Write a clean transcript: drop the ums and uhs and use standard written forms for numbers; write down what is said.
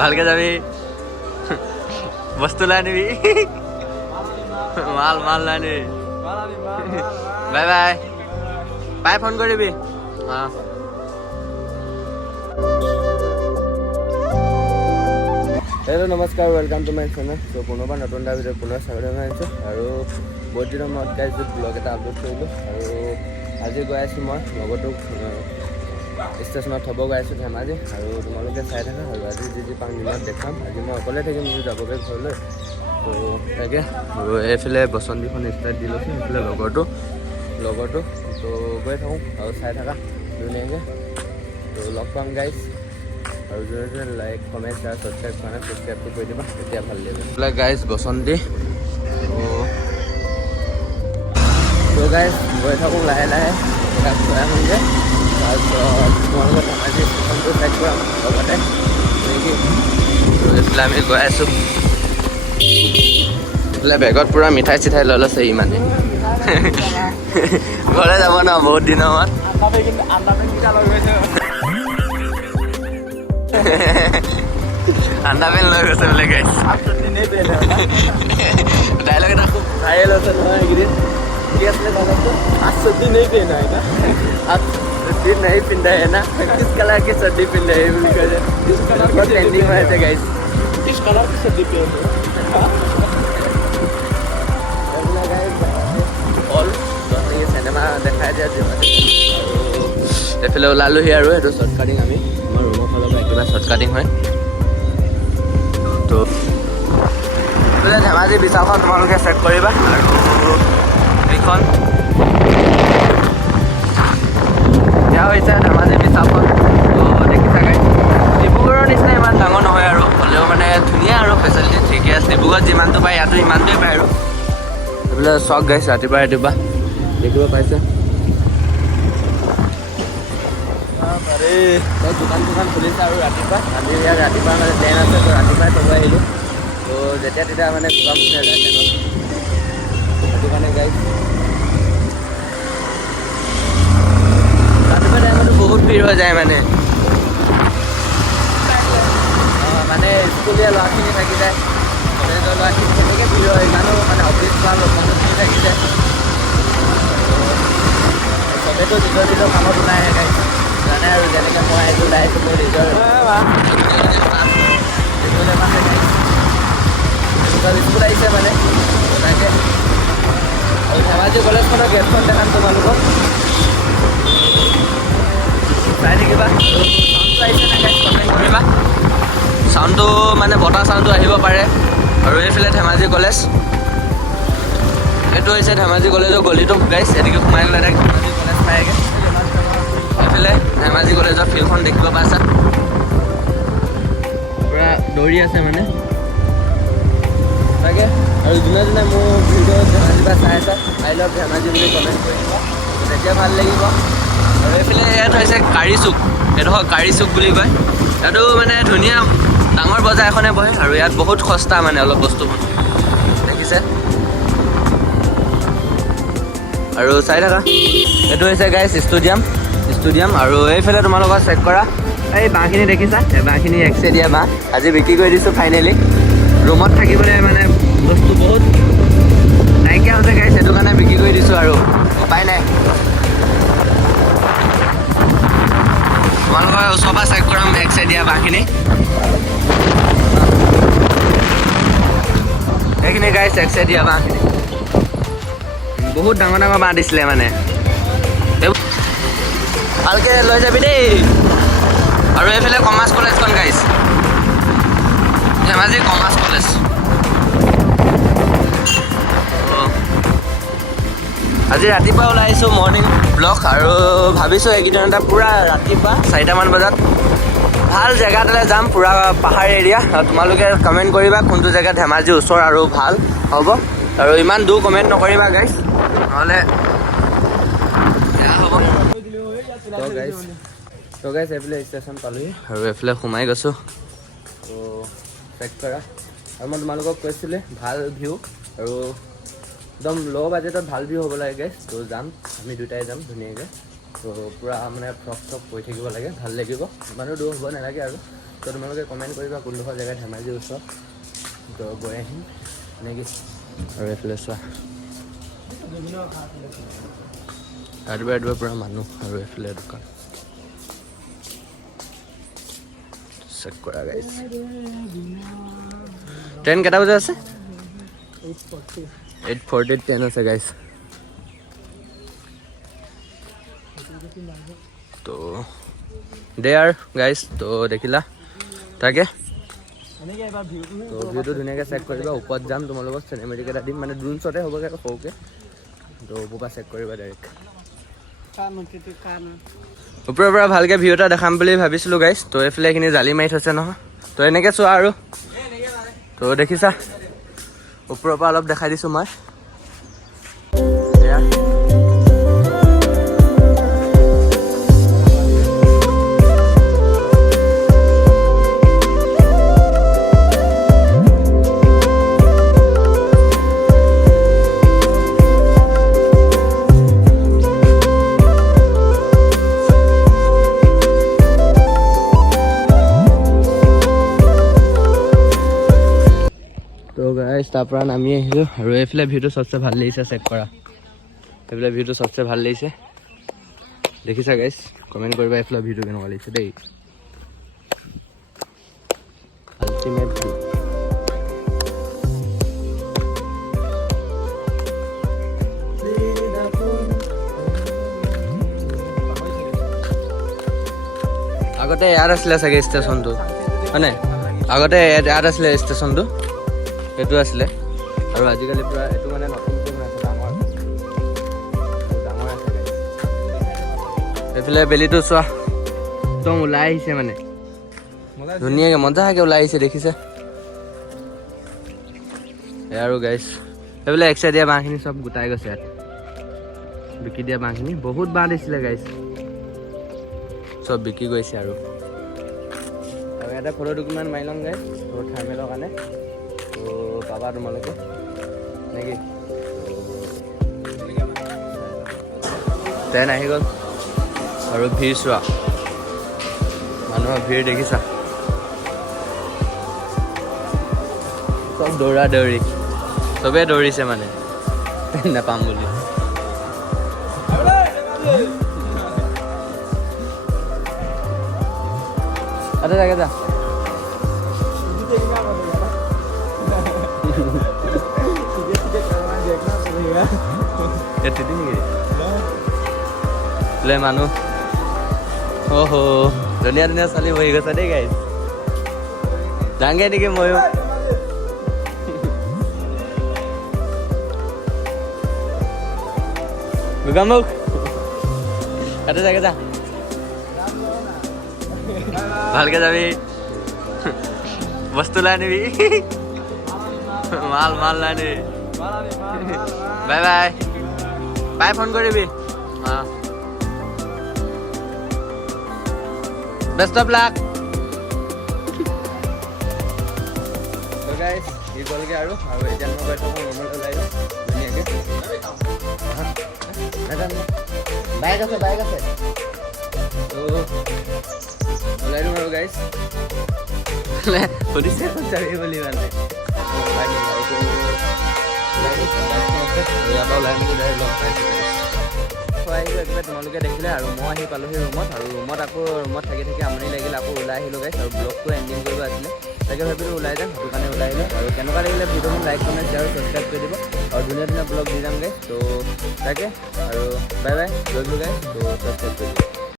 ভালকে যাবি বস্তু লৈ আনিবি মাল মাল লৈ আনিবি বাই বাই পাই ফোন কৰিবি হেল্ল' নমস্কাৰ ৱেলকাম টু মাই চেনেল চ' পুনৰবাৰ নতুন এটা ভিডিঅ' পুনৰ স্বাগতম জনাইছোঁ আৰু বহুত দিনৰ মূৰত গাইজ ব্লগ এটা আপলোড কৰিলোঁ আৰু আজি গৈ আছোঁ মই লগৰটোক ষ্টেচনত থ'ব গৈ আছোঁ ধেমাজি আৰু তোমালোকে চাই থাকা আৰু আজি যি পাম দিনত দেখাম আজি মই অকলে থাকিম মোৰ যাবগৈ ঘৰলৈ তো তাকে আৰু এইফালে বসন্তীখন ষ্টাৰ্ট দি লৈছোঁ সেইফালে লগৰটো তো গৈ থাকোঁ আৰু চাই থাকা ধুনীয়াকৈ তো লগ পাম গাইজ আৰু যোনে যোনে লাইক কমেণ্ট শ্বেয়াৰ ছাবস্ক্ৰাইব কৰা নাই ছাবস্ক্ৰাইবটো কৰি দিবা তেতিয়া ভাল লাগিব এইবিলাক গাইজ বসন্তী তো গাইজ গৈ থাকোঁ লাহে লাহে তাক থৈ আহোঁগৈ তাৰপিছত তোমালোকৰ ধেমাজি ষ্টেচনটো চেক কৰাম লগতে নেকি এইফালে আমি গৈ আছোঁ এইফালে বেগত পূৰা মিঠাই চিঠাই লৈ লৈছে ইমানে ঘৰলৈ যাব ন বহুত দিনৰ মূৰত আণ্ডা পেন লৈ গৈছে বোলে গাইছ ডাইলগ এটা খুব ভাইৰেল হৈছে নহয় এইকেইদিন কি আছিলে ডাইলগটো आज सर्दी नहीं पहना है ना आज सर्दी नहीं पिंधा है ना किस कलर की सर्दी पिंधा है बोल कर किस कलर का ट्रेंडिंग में है गाइस किस कलर की सर्दी पहनते अगला गाइस ऑल ये सिनेमा দেখাই দিয়া যে এফালে ওলালোহি আৰু এইটো শৰ্ট কাটিং আমি আমাৰ ৰুমৰ ফালৰ পৰা একেবাৰে শৰ্ট কাটিং হয় তো ধেমাজি বিশালখন তোমালোকে চেক কৰিবা আৰু এইখন এয়া হৈছে ধেমাজি বিশালখন তো দেখিছা গাইজ ডিব্ৰুগড়ৰ নিচিনা ইমান ডাঙৰ নহয় আৰু হ'লেও মানে ধুনীয়া আৰু ফেচিলিটি ঠিকে আছে ডিব্ৰুগড়ত যিমানটো পায় ইয়াতো ইমানটোৱে পায় আৰু এইবিলাক চক গাইজ ৰাতিপুৱা দেখিব পাইছে দোকান খুলিছে আৰু ৰাতিপুৱা আজি ইয়াত ৰাতিপুৱা মানে ট্ৰেইন আছে তো ৰাতিপুৱাই থ'ব আহিলোঁ তো যেতিয়া তেতিয়া মানে ঘূৰা নাযায় ট্ৰেইনত সেইটো কাৰণে গাইজ ৰাতিপুৱা টাইমতো বহুত ভিৰ হৈ যায় মানে মানে স্কুলীয়া ল'ৰাখিনি থাকি যায় কলেজৰ ল'ৰাখিনি তেনেকৈ ভিৰ হয় ইমানো মানে অফিচ বা মানুহখিনি থাকি যায় চবেতো নিজৰ কামত ওলাই আহে গাইজ জানে আৰু যেনেকৈ মই এইটো ওলাই আহিছোঁ মোৰ নিজৰ স্কুল আহিছে মানে তাকে আৰু ধেমাজি কলেজখনৰ গেটখন দেখাম তোমালোকক চাই থাকিবা চাউণ্ডটো আহিছে নাই কমেণ্ট কৰিবা চাউণ্ডটো মানে বতাহ চাউণ্ডটো আহিব পাৰে আৰু এইফালে ধেমাজি কলেজ এইটো হৈছে ধেমাজি কলেজৰ গলিটো গাইছ এদিকে সোমাই গ'লে ধেমাজি কলেজ পায়গৈ এইফালে ধেমাজি কলেজৰ ফিল্ডখন দেখিব পাইছা পূৰা দৌৰি আছে মানে তাকে আৰু যোনে যোনে মোৰ ভিডিঅ' ধেমাজিৰ পৰা চাই আছা আই লাভ ধেমাজি বুলি কমেণ্ট কৰিব তেতিয়া ভাল লাগিব আৰু এইফালে ইয়াত হৈছে কাৰী চুক এইডোখৰ কাৰী চুক বুলি কয় ইয়াতো মানে ধুনীয়া ডাঙৰ বজাৰ এখনে বহে আৰু ইয়াত বহুত সস্তা মানে অলপ বস্তুবোৰ দেখিছে আৰু চাই থাকা এইটো হৈছে গাইছ ষ্টেডিয়াম আৰু এইফালে তোমালোকৰ চেক কৰা এই বাঁহখিনি দেখিছা এই বাঁহখিনি এক্সে দিয়া বাঁহ আজি বিক্ৰী কৰি দিছোঁ ফাইনেলি ৰুমত থাকিবলৈ মানে বস্তু বহুত নাইকিয়া হৈছে গাইছ সেইটো কাৰণে বিক্ৰী কৰি দিছোঁ আৰু উপায় নাই তোমালোকৰ ওচৰৰ পৰা চেক কৰাম এক্সে দিয়া বাঁহখিনি এইখিনি গাইছ এক্সে দিয়া বাঁহখিনি বহুত ডাঙৰ ডাঙৰ বাঁহ দিছিলে মানে ভালকৈ লৈ যাবি দেই আৰু এইফালে কমাৰ্চ কলেজখন গাইছ ধেমাজি কমাৰ্চ কলেজ আজি ৰাতিপুৱা ওলাই আহিছোঁ মৰ্ণিং ব্লগ আৰু ভাবিছোঁ এইকেইদিনতে পূৰা ৰাতিপুৱা 4টামান বজাত ভাল জেগা এটালৈ যাম পূৰা পাহাৰ এৰিয়া আৰু তোমালোকে কমেণ্ট কৰিবা কোনটো জেগা ধেমাজি ওচৰ আৰু ভাল হ'ব আৰু ইমান দূৰ কমেণ্ট নকৰিবা গাইছ নহ'লে বেয়া হ'ব তো গাইছ এইফালে ষ্টেচন পালোহি আৰু এইফালে সোমাই গৈছোঁ তো চেক কৰা আৰু মই তোমালোকক কৈছিলোঁ ভাল ভিউ আৰু একদম ল' বাজেটত ভাল ভিউ হ'ব লাগে গাইছ তো যাম আমি দুটাই যাম ধুনীয়াকৈ তো পূৰা মানে ফ্ৰক চক কৰি থাকিব লাগে ভাল লাগিব ইমানো দূৰ হ'ব নালাগে আৰু তো তোমালোকে কমেণ্ট কৰিবা কোনডোখৰ জেগাত ধেমাজিৰ ওচৰত তো গৈ আহিম নেকি আৰু এইফালে চোৱা ৰাতিপুৱা পূৰা মানুহ আৰু এইফালে দোকান চেক কৰা গাইছ ট্ৰেইন কেইটা বজাত আছে 8:40 ট্ৰেইন আছে গাইছ তো দে আৰু গাইছ তো দেখিলা তাকে তো ভিউটো ধুনীয়াকৈ চেক কৰিবা ওপৰত যাম তোমালোকক চিনেমেটিক এটা দিম মানে ড্ৰোন শ্বটে হ'বগৈ সৰুকৈ তো ওপৰৰ পৰা চেক কৰিবা ডাইৰেক্ট ওপৰৰ পৰা ভালকৈ ভিউ এটা দেখাম বুলি ভাবিছিলোঁ গাইছ তো এইফালে এইখিনি জালি মাৰি থৈছে নহয় তো এনেকৈ চোৱা আৰু তো দেখিছা ওপৰৰ পৰা অলপ দেখাই দিছোঁ মই তো গাইছ তাৰ পৰা নামি আহিলোঁ আৰু এইফালে ভিউটো চবচে ভাল লাগিছে চেক কৰা এইফালে ভিউটো চবচে ভাল লাগিছে দেখিছা গাইছ কমেণ্ট কৰিবা এইফালে ভিউটো কেনেকুৱা লাগিছে দেই আল্টিমেট ভিউ আগতে ইয়াত আছিলে চাগে ষ্টেচনটো হয়নে আগতে ইয়াত আছিলে ষ্টেচনটো এইটো আছিলে আৰু আজিকালি পূৰা এইটো মানে নতুনকৈ আছে ডাঙৰ আছে এইফালে বেলিটো চোৱা একদম ওলাই আহিছে মানে ধুনীয়াকৈ মজাকৈ ওলাই আহিছে দেখিছে আৰু গাইছ এইফালে এক্সট্ৰা দিয়া বাঁহখিনি চব গোটাই গৈছে ইয়াত বিকি দিয়া বাঁহখিনি বহুত বাঁহ দিছিলে গাইছ চব বিকি গৈছে আৰু ইয়াতে ফটো দুখনমান মাৰি ল'ম গাইছ থাৰ্মেলৰ কাৰণে তো পাবা তোমালোকে নেকি ট্ৰেইন আহি গ'ল আৰু ভিৰ চোৱা মানুহৰ ভিৰ দেখিছা চব দৌৰা দৌৰি চবেই দৌৰিছে মানে নাপাম বুলি আচ্ছা যাকে যা মানুহ অহ ধুনীয়া ধুনীয়া ছোৱালী বহি গৈছে দেই গাইছ যাংগে নেকি ময়ো মুখ তাতে যাগে যা ভালকে যাবি বস্তু লৈ আনিবি মাল লৈ আনিবি বাই বাই বাই ফোন কৰিবি অঁ বেষ্ট অফ লাক তো গাইছ ই গ'লগৈ আৰু এতিয়া মই গৈ থাকোঁ ৰুমত ওলাই যাওঁ ধুনীয়াকৈ বাইক আছে তো ওলাই দিম আৰু গাইছ সুধিছে ক'ত যাবি বুলি মানে একেবাৰে তোমালোকে দেখিলে আৰু মই আহি পালোহি ৰুমত আৰু ৰুমত থাকি আমনি লাগিল আকৌ ওলাই আহিলোঁ গাইছ আৰু ব্লগটো এণ্ডিং কৰিব আছিলে তাকে ভাবিলোঁ ওলাই যাম সেইটো কাৰণে ওলাই আহিলোঁ আৰু কেনেকুৱা লাগিলে ভিডিঅ'খন লাইক কমেণ্ট শ্বেয়াৰ আৰু ছাবস্ক্ৰাইব কৰি দিব আৰু ধুনীয়া ধুনীয়া ব্লগ দি যাম গাইছ তো তাকে আৰু বাই বাই লৈ গাইছ তো ছাবস্ক্ৰাইব কৰি দিব